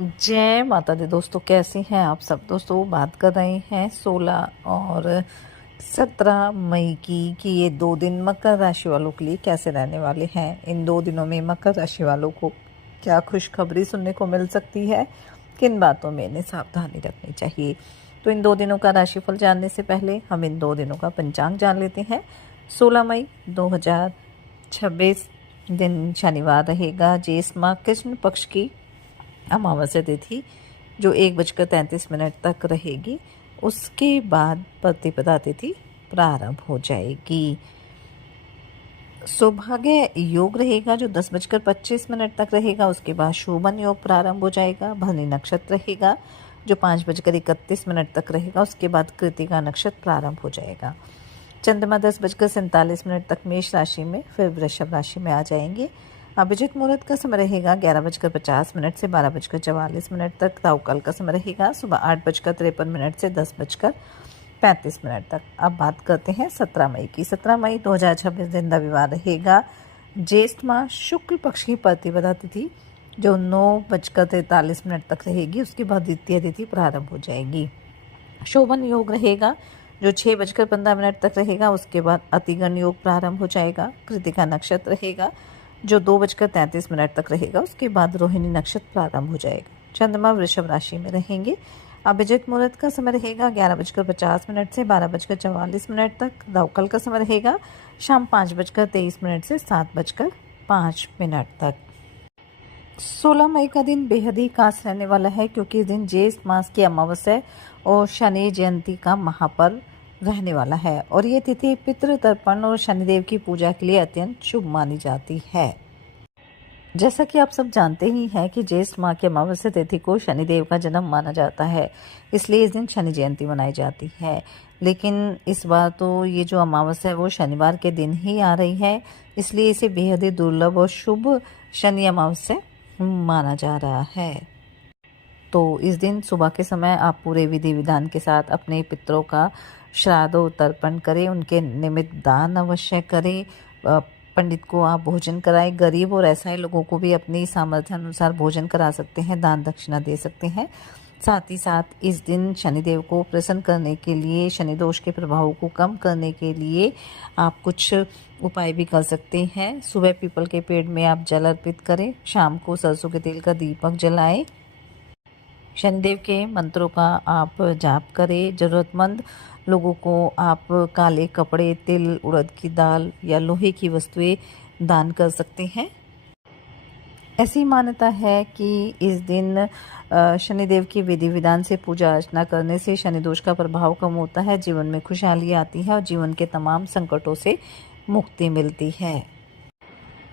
जय माता दी दोस्तों, कैसे हैं आप सब। दोस्तों बात कर रहे हैं 16 और 17 मई की कि ये 2 दिन मकर राशि वालों के लिए कैसे रहने वाले हैं। इन 2 दिनों में मकर राशि वालों को क्या खुशखबरी सुनने को मिल सकती है, किन बातों में इन्हें सावधानी रखनी चाहिए। तो इन 2 दिनों का राशिफल जानने से पहले हम इन 2 दिनों का पंचांग जान लेते हैं। 16 मई 2026 दिन शनिवार रहेगा। ज्येष्ठ माह कृष्ण पक्ष की अमावस्या तिथि जो 1:33 तक रहेगी। उसके बाद प्रतिपदा तिथि प्रारंभ हो जाएगी। सौभाग्य योग रहेगा जो 10:25 तक रहेगा। उसके बाद शोभन योग प्रारंभ हो जाएगा। भरणी नक्षत्र रहेगा जो 5:31 तक रहेगा। उसके बाद कृतिका नक्षत्र प्रारंभ हो जाएगा। चंद्रमा 10:47 तक मेष राशि में, फिर वृषभ राशि में आ जाएंगे। अभिजित मुहूर्त का समय रहेगा 11:50 से 12:44 तक। राहु काल का समय रहेगा सुबह 8:53 से 10:35 तक। अब बात करते हैं 17 मई की। 17 मई 2026 दिन रविवार रहेगा। ज्येष्ठ माह शुक्ल पक्ष की प्रतिपदा तिथि जो 9:43 तक रहेगी। उसके बाद द्वितीय तिथि प्रारंभ हो जाएगी। शोभन योग रहेगा जो 6:15 तक रहेगा। उसके बाद अतिगण योग प्रारंभ हो जाएगा। कृतिका नक्षत्र रहेगा जो 2:33 तक रहेगा। उसके बाद रोहिणी नक्षत्र प्रारंभ हो जाएगा। चंद्रमा वृषभ राशि में रहेंगे। अभिजित मुहूर्त का समय रहेगा 11:50 से 12:44 तक। राहु काल का समय रहेगा शाम 5:23 से 7:05 तक। 16 मई का दिन बेहद ही खास रहने वाला है क्योंकि इस दिन ज्येष्ठ मास की अमावस्या और शनि जयंती का महापर्व रहने वाला है और ये तिथि पितृ तर्पण और शनिदेव की पूजा के लिए अत्यंत शुभ मानी जाती है। जैसा कि आप सब जानते ही हैं कि ज्येष्ठ माह की अमावस्या तिथि को शनिदेव का जन्म माना जाता है, इसलिए इस दिन शनि जयंती मनाई जाती है। लेकिन इस बार तो ये जो अमावस्या है वो शनिवार के दिन ही आ रही है, इसलिए इसे बेहद ही दुर्लभ और शुभ शनि अमावस्या माना जा रहा है। तो इस दिन सुबह के समय आप पूरे विधि विधान के साथ अपने पितरों का श्राद्ध और तर्पण करें, उनके निमित्त दान अवश्य करें। पंडित को आप भोजन कराएं। गरीब और असहाय लोगों को भी अपनी सामर्थ्य अनुसार भोजन करा सकते हैं, दान दक्षिणा दे सकते हैं। साथ ही साथ इस दिन शनिदेव को प्रसन्न करने के लिए, शनि दोष के प्रभावों को कम करने के लिए आप कुछ उपाय भी कर सकते हैं। सुबह पीपल के पेड़ में आप जल अर्पित करें, शाम को सरसों के तेल का दीपक जलाएं, शनिदेव के मंत्रों का आप जाप करें। ज़रूरतमंद लोगों को आप काले कपड़े, तिल, उड़द की दाल या लोहे की वस्तुएं दान कर सकते हैं। ऐसी मान्यता है कि इस दिन शनिदेव की विधि विधान से पूजा अर्चना करने से शनि दोष का प्रभाव कम होता है, जीवन में खुशहाली आती है और जीवन के तमाम संकटों से मुक्ति मिलती है।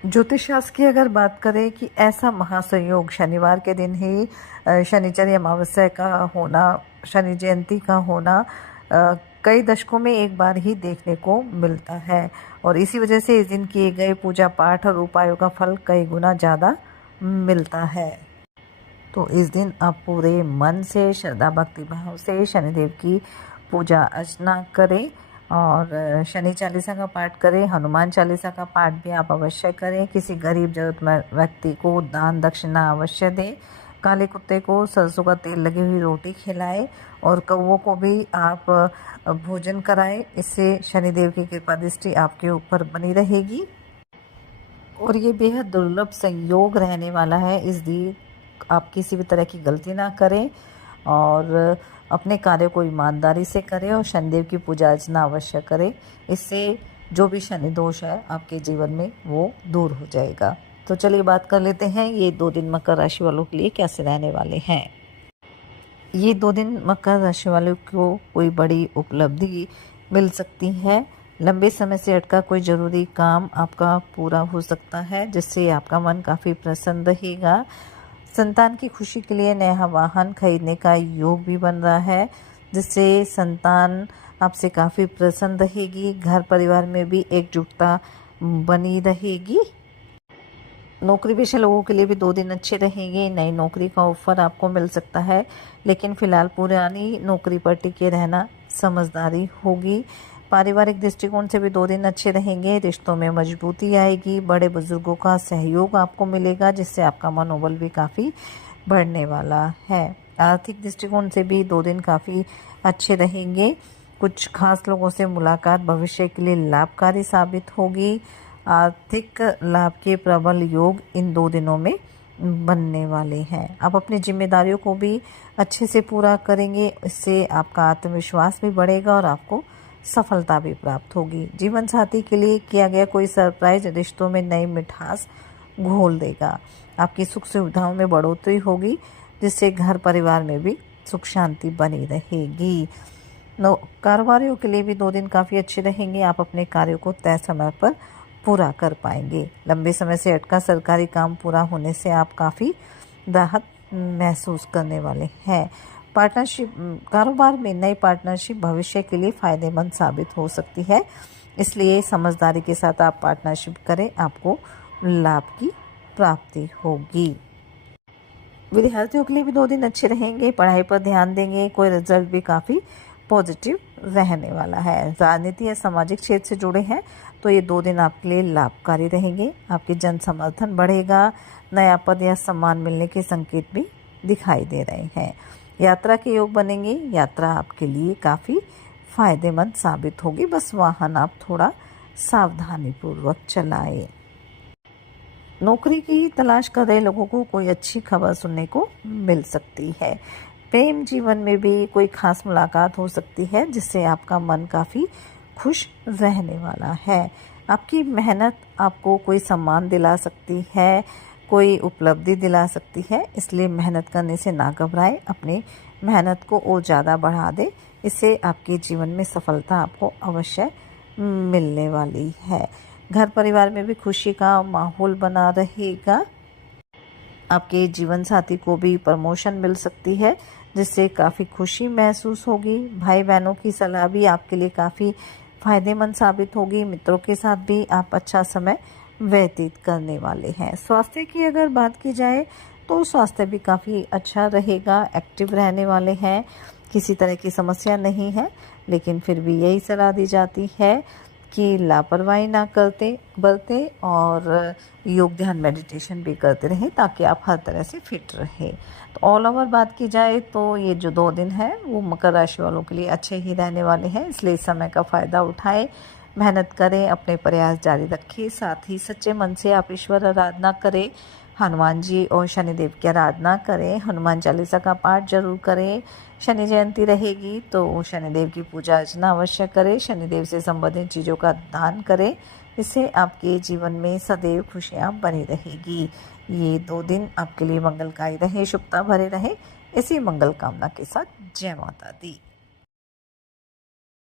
ज्योतिष शास्त्र की अगर बात करें कि ऐसा महासंयोग शनिवार के दिन ही शनिचरी अमावस्या का होना, शनि जयंती का होना कई दशकों में एक बार ही देखने को मिलता है और इसी वजह से इस दिन किए गए पूजा पाठ और उपायों का फल कई गुना ज़्यादा मिलता है। तो इस दिन आप पूरे मन से, श्रद्धा भक्ति भाव से शनिदेव की पूजा अर्चना करें और शनि चालीसा का पाठ करें। हनुमान चालीसा का पाठ भी आप अवश्य करें। किसी गरीब जरूरतमंद व्यक्ति को दान दक्षिणा अवश्य दें। काले कुत्ते को सरसों का तेल लगी हुई रोटी खिलाएं और कौवों को भी आप भोजन कराएं। इससे शनिदेव की कृपा दृष्टि आपके ऊपर बनी रहेगी और ये बेहद दुर्लभ संयोग रहने वाला है। इस दिन आप किसी भी तरह की गलती ना करें और अपने कार्य को ईमानदारी से करें और शनिदेव की पूजा अर्चना अवश्य करें। इससे जो भी शनि दोष है आपके जीवन में वो दूर हो जाएगा। तो चलिए बात कर लेते हैं ये 2 दिन मकर राशि वालों के लिए कैसे रहने वाले हैं। ये 2 दिन मकर राशि वालों को कोई बड़ी उपलब्धि मिल सकती है। लंबे समय से अटका कोई ज़रूरी काम आपका पूरा हो सकता है जिससे आपका मन काफ़ी प्रसन्न रहेगा। संतान की खुशी के लिए नया वाहन खरीदने का योग भी बन रहा है जिससे संतान आपसे काफ़ी प्रसन्न रहेगी। घर परिवार में भी एकजुटता बनी रहेगी। नौकरी पेशा लोगों के लिए भी 2 दिन अच्छे रहेंगे। नई नौकरी का ऑफर आपको मिल सकता है, लेकिन फिलहाल पुरानी नौकरी पर टिके रहना समझदारी होगी। पारिवारिक दृष्टिकोण से भी 2 दिन अच्छे रहेंगे। रिश्तों में मजबूती आएगी। बड़े बुजुर्गों का सहयोग आपको मिलेगा जिससे आपका मनोबल भी काफ़ी बढ़ने वाला है। आर्थिक दृष्टिकोण से भी 2 दिन काफ़ी अच्छे रहेंगे। कुछ खास लोगों से मुलाकात भविष्य के लिए लाभकारी साबित होगी। आर्थिक लाभ के प्रबल योग इन 2 दिनों में बनने वाले हैं। आप अपनी जिम्मेदारियों को भी अच्छे से पूरा करेंगे, इससे आपका आत्मविश्वास भी बढ़ेगा और आपको सफलता भी प्राप्त होगी। जीवन साथी के लिए किया गया कोई सरप्राइज रिश्तों में नई मिठास घोल देगा। आपकी सुख सुविधाओं में बढ़ोतरी होगी, जिससे घर परिवार में भी सुख शांति बनी रहेगी। कारोबारियों के लिए भी 2 दिन काफ़ी अच्छे रहेंगे। आप अपने कार्यों को तय समय पर पूरा कर पाएंगे। लंबे समय से अटका सरकारी काम पूरा होने से आप काफ़ी राहत महसूस करने वाले हैं। पार्टनरशिप कारोबार में नई पार्टनरशिप भविष्य के लिए फ़ायदेमंद साबित हो सकती है, इसलिए समझदारी के साथ आप पार्टनरशिप करें, आपको लाभ की प्राप्ति होगी। विद्यार्थियों के लिए भी 2 दिन अच्छे रहेंगे। पढ़ाई पर ध्यान देंगे, कोई रिजल्ट भी काफ़ी पॉजिटिव रहने वाला है। राजनीति या सामाजिक क्षेत्र से जुड़े हैं तो ये 2 दिन आपके लिए लाभकारी रहेंगे। आपके जन समर्थन बढ़ेगा। नया पद या सम्मान मिलने के संकेत भी दिखाई दे रहे हैं। यात्रा के योग बनेंगे। यात्रा आपके लिए काफ़ी फायदेमंद साबित होगी, बस वाहन आप थोड़ा सावधानी पूर्वक चलाएं। नौकरी की तलाश कर रहे लोगों को कोई अच्छी खबर सुनने को मिल सकती है। प्रेम जीवन में भी कोई खास मुलाकात हो सकती है, जिससे आपका मन काफ़ी खुश रहने वाला है। आपकी मेहनत आपको कोई सम्मान दिला सकती है, कोई उपलब्धि दिला सकती है, इसलिए मेहनत करने से ना घबराएं, अपनी मेहनत को और ज़्यादा बढ़ा दें। इससे आपके जीवन में सफलता आपको अवश्य मिलने वाली है। घर परिवार में भी खुशी का माहौल बना रहेगा। आपके जीवन साथी को भी प्रमोशन मिल सकती है, जिससे काफ़ी खुशी महसूस होगी। भाई बहनों की सलाह भी आपके लिए काफ़ी फायदेमंद साबित होगी। मित्रों के साथ भी आप अच्छा समय व्यतीत करने वाले हैं। स्वास्थ्य की अगर बात की जाए तो स्वास्थ्य भी काफ़ी अच्छा रहेगा, एक्टिव रहने वाले हैं। किसी तरह की समस्या नहीं है, लेकिन फिर भी यही सलाह दी जाती है कि लापरवाही ना बरते और योग ध्यान मेडिटेशन भी करते रहें, ताकि आप हर तरह से फिट रहें। तो ऑल ओवर बात की जाए तो ये जो 2 दिन हैं वो मकर राशि वालों के लिए अच्छे ही रहने वाले हैं, इसलिए इस समय का फ़ायदा उठाएं, मेहनत करें, अपने प्रयास जारी रखें। साथ ही सच्चे मन से आप ईश्वर आराधना करें, हनुमान जी और शनिदेव की आराधना करें, हनुमान चालीसा का पाठ जरूर करें। शनि जयंती रहेगी तो शनिदेव की पूजा अर्चना अवश्य करें। शनिदेव से संबंधित चीज़ों का दान करें, इससे आपके जीवन में सदैव खुशियाँ बनी रहेगी। ये 2 दिन आपके लिए मंगलकारी रहे, शुभता भरे रहे, इसी मंगल कामना के साथ जय माता दी।